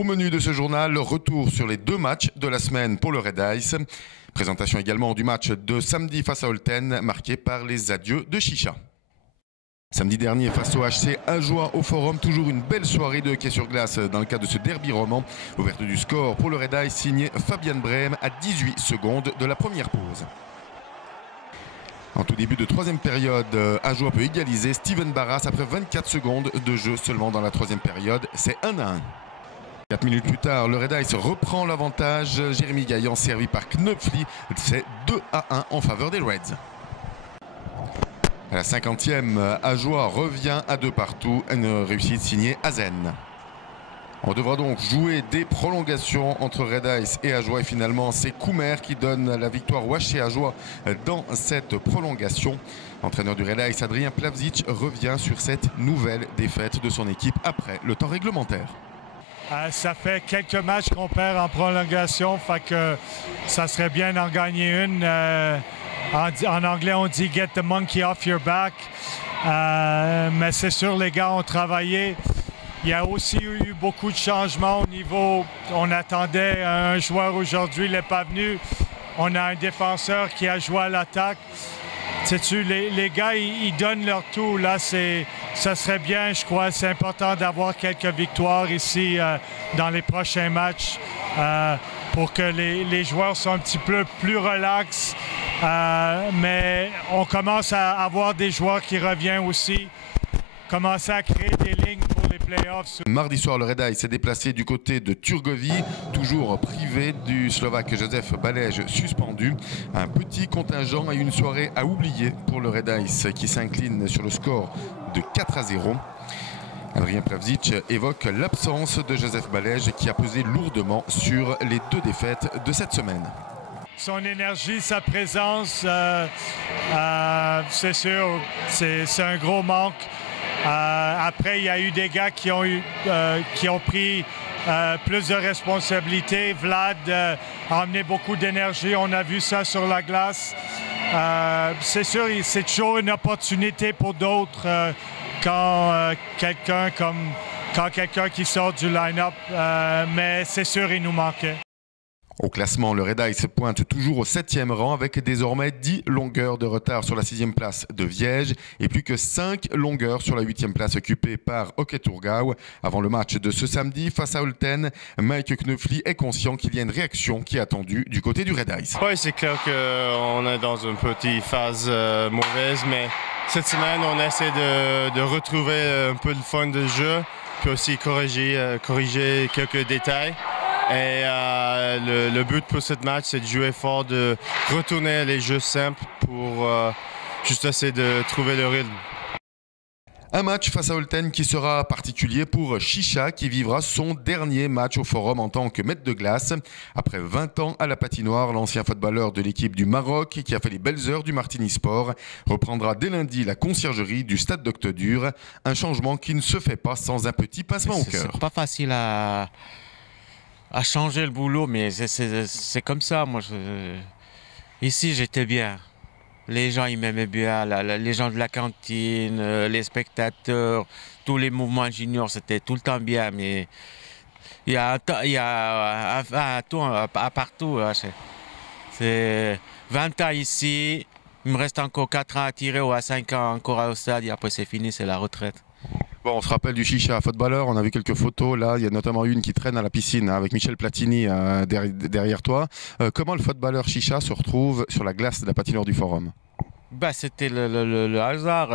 Au menu de ce journal, retour sur les 2 matchs de la semaine pour le Red Ice. Présentation également du match de samedi face à Olten, marqué par les adieux de Chicha. Samedi dernier, face au HC Ajoie au Forum, toujours une belle soirée de hockey sur glace dans le cadre de ce derby roman. Ouverte du score pour le Red Ice, signé Fabian Brehm à 18 secondes de la première pause. En tout début de troisième période, Ajoie peut égaliser Steven Barras après 24 secondes de jeu seulement dans la troisième période. C'est 1-1. 4 minutes plus tard, le Red Ice reprend l'avantage. Jérémy Gaillan servi par Knöpfli. C'est 2-1 en faveur des Reds. À la 50e, Ajoie revient à 2 partout. Une réussite signée Hazen. On devra donc jouer des prolongations entre Red Ice et Ajoie. Et finalement, c'est Koumer qui donne la victoire au HC Ajoie dans cette prolongation. L'entraîneur du Red Ice, Adrien Plavsic, revient sur cette nouvelle défaite de son équipe après le temps réglementaire. Ça fait quelques matchs qu'on perd en prolongation, fait que ça serait bien d'en gagner une. En anglais, on dit « get the monkey off your back ». Mais c'est sûr, les gars ont travaillé. Il y a aussi eu beaucoup de changements au niveau. On attendait un joueur aujourd'hui, il n'est pas venu. On a un défenseur qui a joué à l'attaque. Sais-tu, les gars, ils donnent leur tout. Là, ça serait bien, je crois. C'est important d'avoir quelques victoires ici dans les prochains matchs pour que les joueurs soient un petit peu plus relax. Mais on commence à avoir des joueurs qui reviennent aussi. Commencer à créer des lignes pour les playoffs. Mardi soir, le Red Ice s'est déplacé du côté de Turgovie, toujours privé du Slovaque Josef Balej suspendu. Un petit contingent et une soirée à oublier pour le Red Ice qui s'incline sur le score de 4-0. Adrien Plavsic évoque l'absence de Josef Balej qui a pesé lourdement sur les 2 défaites de cette semaine. Son énergie, sa présence, c'est sûr, c'est un gros manque. Après, il y a eu des gars qui ont pris plus de responsabilités. Vlad a amené beaucoup d'énergie. On a vu ça sur la glace. C'est sûr, c'est toujours une opportunité pour d'autres quand quelqu'un qui sort du line-up. Mais c'est sûr, il nous manquait. Au classement, le Red Ice pointe toujours au 7e rang avec désormais 10 longueurs de retard sur la 6e place de Viège et plus que 5 longueurs sur la 8e place occupée par Hockey Thurgau. Avant le match de ce samedi face à Olten, Mike Knöpfli est conscient qu'il y a une réaction qui est attendue du côté du Red Ice. Oui, c'est clair qu'on est dans une petite phase mauvaise, mais cette semaine, on essaie de retrouver un peu de fun de jeu, puis aussi corriger quelques détails. Et le but pour ce match, c'est de jouer fort, de retourner les jeux simples pour juste essayer de trouver le rythme. Un match face à Olten qui sera particulier pour Chicha qui vivra son dernier match au Forum en tant que maître de glace. Après 20 ans à la patinoire, l'ancien footballeur de l'équipe du Maroc qui a fait les belles heures du Martini Sport reprendra dès lundi la conciergerie du stade d'Octodur. Un changement qui ne se fait pas sans un petit pincement au cœur. C'est pas facile à changer le boulot, mais c'est comme ça. Moi, ici, j'étais bien. Les gens, ils m'aimaient bien. Les gens de la cantine, les spectateurs, tous les mouvements juniors, c'était tout le temps bien. Mais il y a un tout à partout. C'est 20 ans ici. Il me reste encore 4 ans à tirer ou à 5 ans encore au stade. Et après, c'est fini, c'est la retraite. Bon, on se rappelle du Chicha footballeur, on a vu quelques photos, là il y a notamment une qui traîne à la piscine avec Michel Platini derrière toi. Comment le footballeur Chicha se retrouve sur la glace de la patinoire du Forum? C'était le hasard,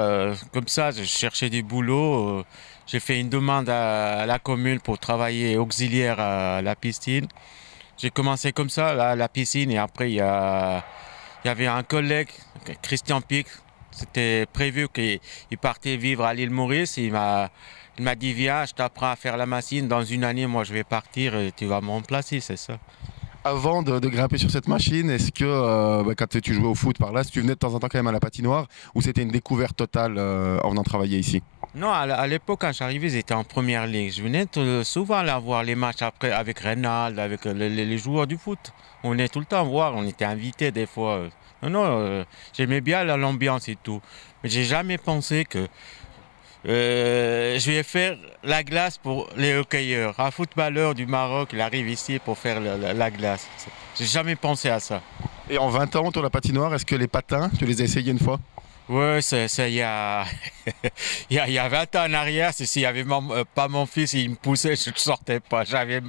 comme ça, je cherchais du boulot, j'ai fait une demande à la commune pour travailler auxiliaire à la piscine. J'ai commencé comme ça, à la piscine, et après il y avait un collègue, Christian Pic. C'était prévu qu'il partait vivre à l'île Maurice. Il m'a dit, viens, je t'apprends à faire la machine. Dans une année, moi, je vais partir et tu vas me remplacer, c'est ça. Avant de grimper sur cette machine, est-ce que quand tu jouais au foot par là, si tu venais de temps en temps quand même à la patinoire, ou c'était une découverte totale en venant travailler ici? Non, à l'époque, quand j'arrivais, j'étais en première ligue. Je venais souvent là voir les matchs après avec Reynald, avec les joueurs du foot. On venait tout le temps voir, on était invités des fois. Non, j'aimais bien l'ambiance et tout. Mais j'ai jamais pensé que Je vais faire la glace pour les hockeyeurs. Un footballeur du Maroc, il arrive ici pour faire la glace. J'ai jamais pensé à ça. Et en 20 ans, autour de la patinoire, est-ce que les patins, tu les as essayés une fois? Oui, il y a, il y a 20 ans en arrière, s'il n'y avait pas mon fils, il me poussait, je ne sortais pas. J'avais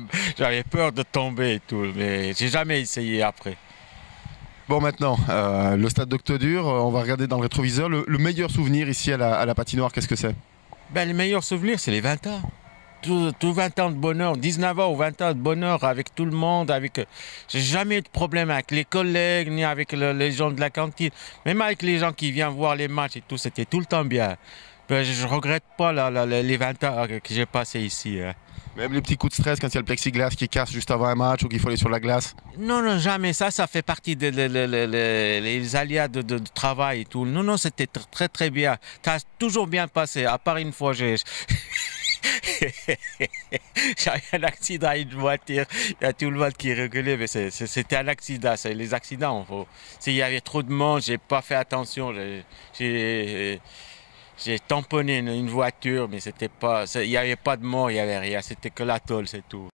peur de tomber et tout, mais j'ai jamais essayé après. Bon, maintenant, le stade d'Octodur, on va regarder dans le rétroviseur. Le meilleur souvenir ici à la patinoire, qu'est-ce que c'est? Ben, le meilleur souvenir, c'est les 20 ans. Tout 20 ans de bonheur, 19 ans ou 20 ans de bonheur avec tout le monde. J'ai jamais eu de problème avec les collègues, ni avec les gens de la cantine. Même avec les gens qui viennent voir les matchs et tout, c'était tout le temps bien. Ben, je ne regrette pas les 20 ans que j'ai passés ici. Hein. Même les petits coups de stress quand il y a le plexiglas qui casse juste avant un match ou qu'il faut aller sur la glace? Non, non, jamais. Ça fait partie des aléas de travail et tout. Non, non, c'était très, très bien. Ça a toujours bien passé, à part une fois, j'ai eu un accident à une voiture. Il y a tout le monde qui rigolait, mais c'était un accident. Les accidents, s'il y avait trop de monde, j'ai pas fait attention. J'ai tamponné une voiture, mais c'était pas, il n'y avait pas de mort, il n'y avait rien. C'était que la tôle, c'est tout.